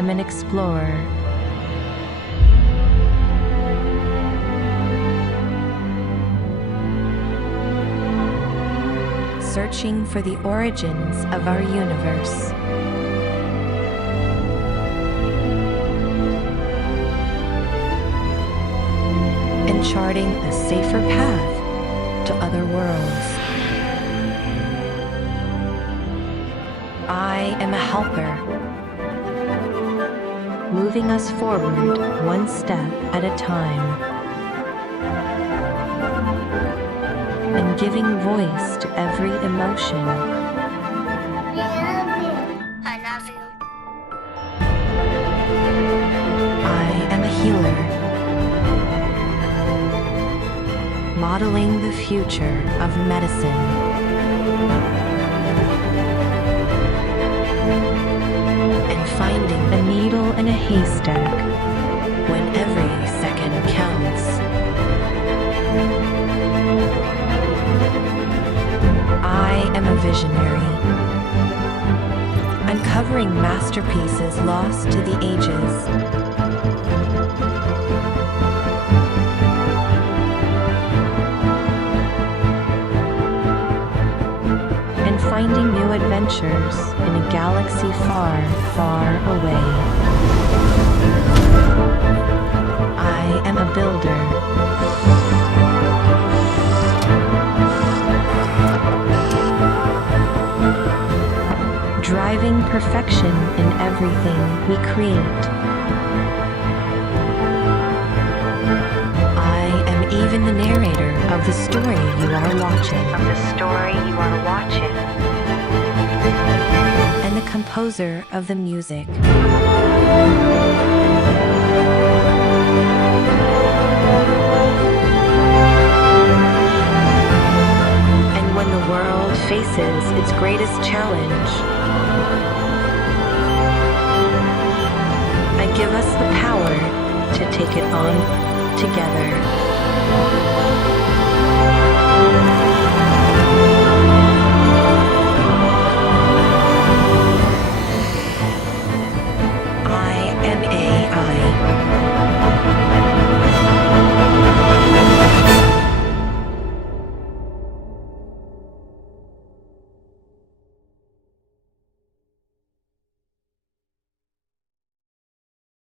am an explorer. Searching for the origins of our universe. And charting a safer path to other worlds. I am a helper, moving us forward one step at a time, and giving voice to every emotion. I love you. I am a healer, modeling the future of medicine. And finding a needle in a haystack when every second counts. I am a visionary, uncovering masterpieces lost to the ages. And finding new adventures in a galaxy far, far away. I am a builder, driving perfection in everything we create. I am even the narrator of the story you are watching. And the composer of the music. And when the world faces its greatest challenge, I give us the power to take it on together.